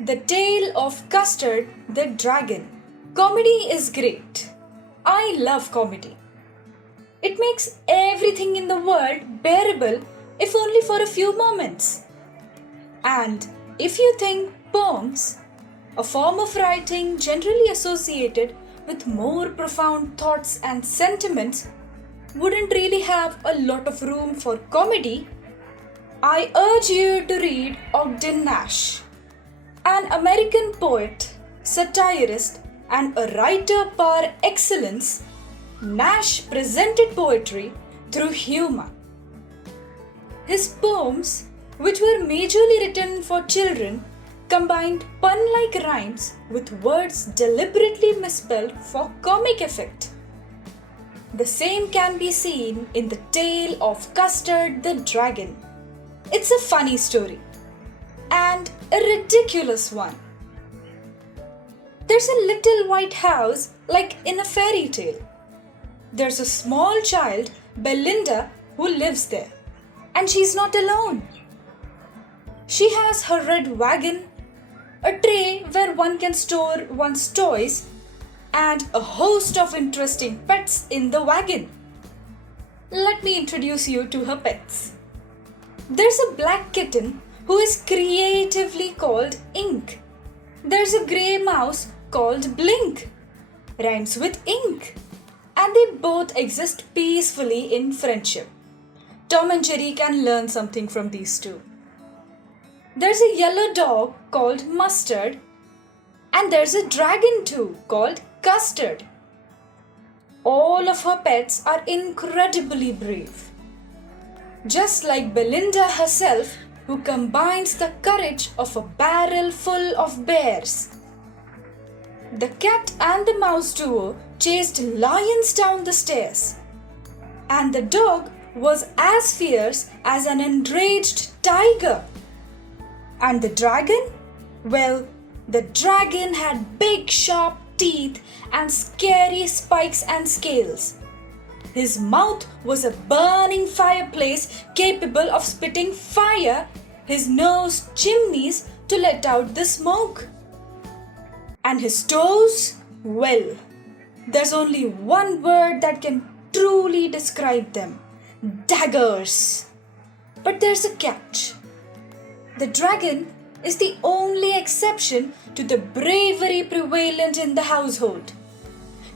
The Tale of Custard the Dragon. Comedy is great. I love comedy. It makes everything in the world bearable if only for a few moments. And if you think poems, a form of writing generally associated with more profound thoughts and sentiments, wouldn't really have a lot of room for comedy, I urge you to read Ogden Nash. An American poet, satirist, and a writer par excellence, Nash presented poetry through humor. His poems, which were majorly written for children, combined pun-like rhymes with words deliberately misspelled for comic effect. The same can be seen in the Tale of Custard the Dragon. It's a funny story. And a ridiculous one. There's a little white house like in a fairy tale. There's a small child, Belinda, who lives there. And she's not alone. She has her red wagon, a tray where one can store one's toys, and a host of interesting pets in the wagon. Let me introduce you to her pets. There's a black kitten who is creatively called Ink. There's a grey mouse called Blink. Rhymes with ink. And they both exist peacefully in friendship. Tom and Jerry can learn something from these two. There's a yellow dog called Mustard. And there's a dragon too called Custard. All of her pets are incredibly brave. Just like Belinda herself, who combines the courage of a barrel full of bears. The cat and the mouse duo chased lions down the stairs. And the dog was as fierce as an enraged tiger. And the dragon? Well, the dragon had big sharp teeth and scary spikes and scales. His mouth was a burning fireplace capable of spitting fire, his nose chimneys to let out the smoke. And his toes? Well, there's only one word that can truly describe them. Daggers. But there's a catch. The dragon is the only exception to the bravery prevalent in the household.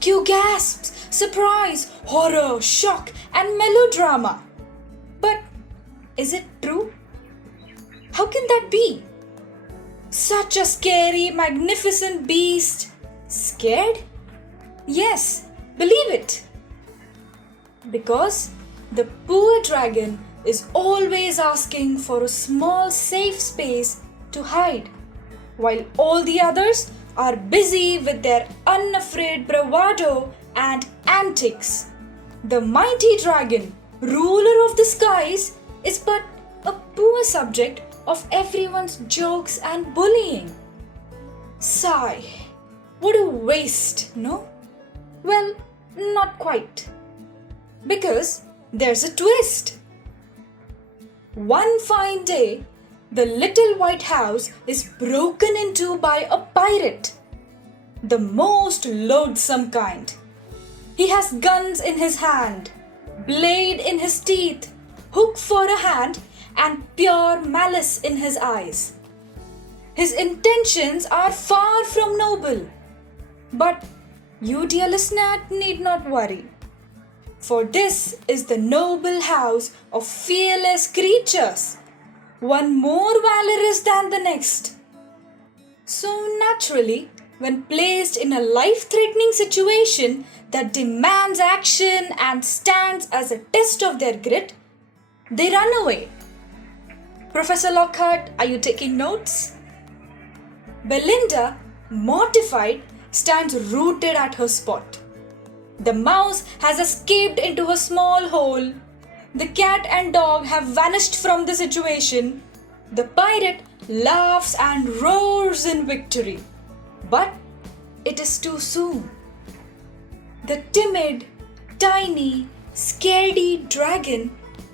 Cue gasps, surprise, horror, shock, and melodrama. But is it true? How can that be? Such a scary, magnificent beast. Scared? Yes, believe it. Because the poor dragon is always asking for a small safe space to hide, while all the others are busy with their unafraid bravado and antics. The mighty dragon, ruler of the skies, is but a poor subject of everyone's jokes and bullying. Sigh. What a waste, no? Well, not quite. Because there's a twist. One fine day, the little white house is broken into by a pirate. The most loathsome kind. He has guns in his hand, blade in his teeth, hook for a hand, and pure malice in his eyes. His intentions are far from noble. But you, dear listener, need not worry. For this is the noble house of fearless creatures, one more valorous than the next. So naturally, when placed in a life-threatening situation that demands action and stands as a test of their grit, they run away. Professor Lockhart, are you taking notes? Belinda, mortified, stands rooted at her spot. The mouse has escaped into a small hole. The cat and dog have vanished from the situation. The pirate laughs and roars in victory. But it is too soon. The timid, tiny, scaredy dragon,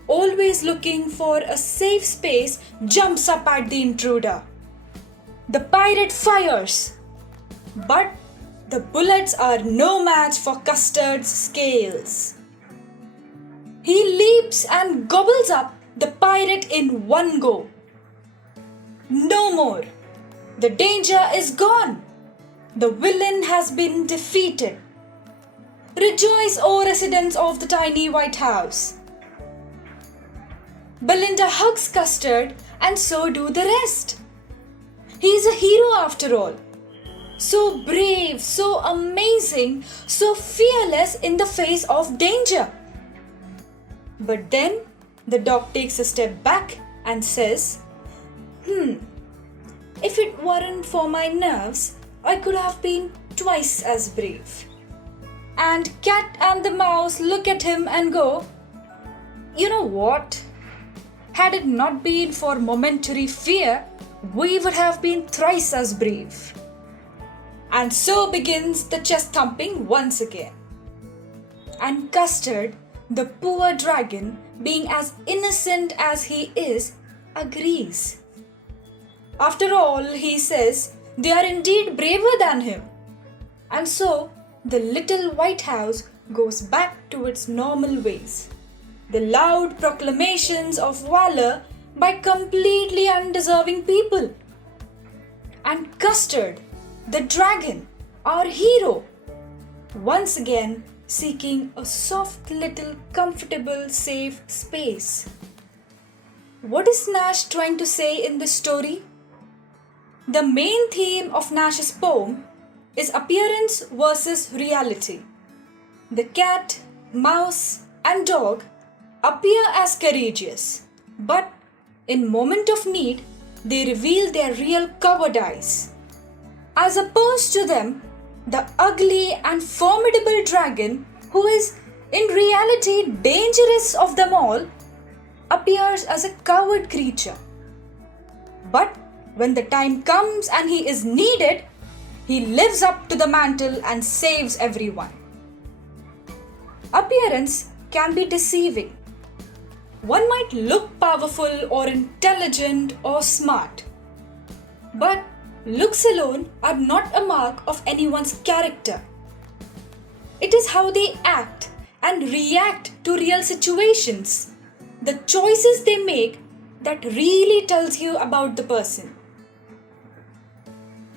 always looking for a safe space, jumps up at the intruder. The pirate fires, but the bullets are no match for Custard's scales. He leaps and gobbles up the pirate in one go. No more. The danger is gone. The villain has been defeated. Rejoice, O residents of the tiny white house. Belinda hugs Custard, and so do the rest. He is a hero after all. So brave, so amazing, so fearless in the face of danger. But then the dog takes a step back and says, if it weren't for my nerves, I could have been twice as brave. And Cat and the Mouse look at him and go, you know what? Had it not been for momentary fear, we would have been thrice as brave. And so begins the chest thumping once again. And Custard, the poor dragon, being as innocent as he is, agrees. After all, he says, they are indeed braver than him. And so, the little white house goes back to its normal ways. The loud proclamations of valor by completely undeserving people. And Custard, the dragon, our hero, once again seeking a soft little comfortable safe space. What is Nash trying to say in this story? The main theme of Nash's poem is appearance versus reality. The cat, mouse and dog appear as courageous, but in moment of need, they reveal their real cowardice. As opposed to them, the ugly and formidable dragon, who is in reality dangerous of them all, appears as a coward creature. But when the time comes and he is needed, he lives up to the mantle and saves everyone. Appearance can be deceiving. One might look powerful or intelligent or smart. But looks alone are not a mark of anyone's character. It is how they act and react to real situations, the choices they make, that really tells you about the person.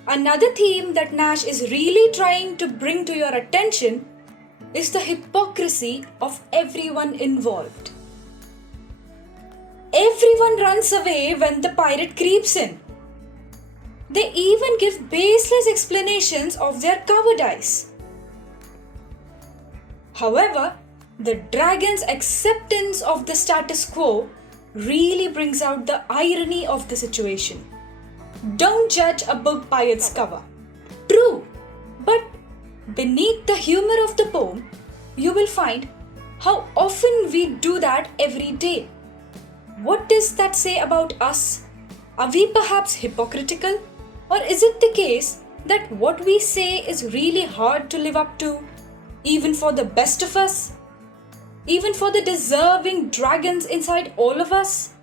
Another theme that Nash is really trying to bring to your attention is the hypocrisy of everyone involved. Everyone runs away when the pirate creeps in. They even give baseless explanations of their cowardice. However, the dragon's acceptance of the status quo really brings out the irony of the situation. Don't judge a book by its cover. True, but beneath the humor of the poem, you will find how often we do that every day. What does that say about us? Are we perhaps hypocritical? Or is it the case that what we say is really hard to live up to, even for the best of us? Even for the deserving dragons inside all of us?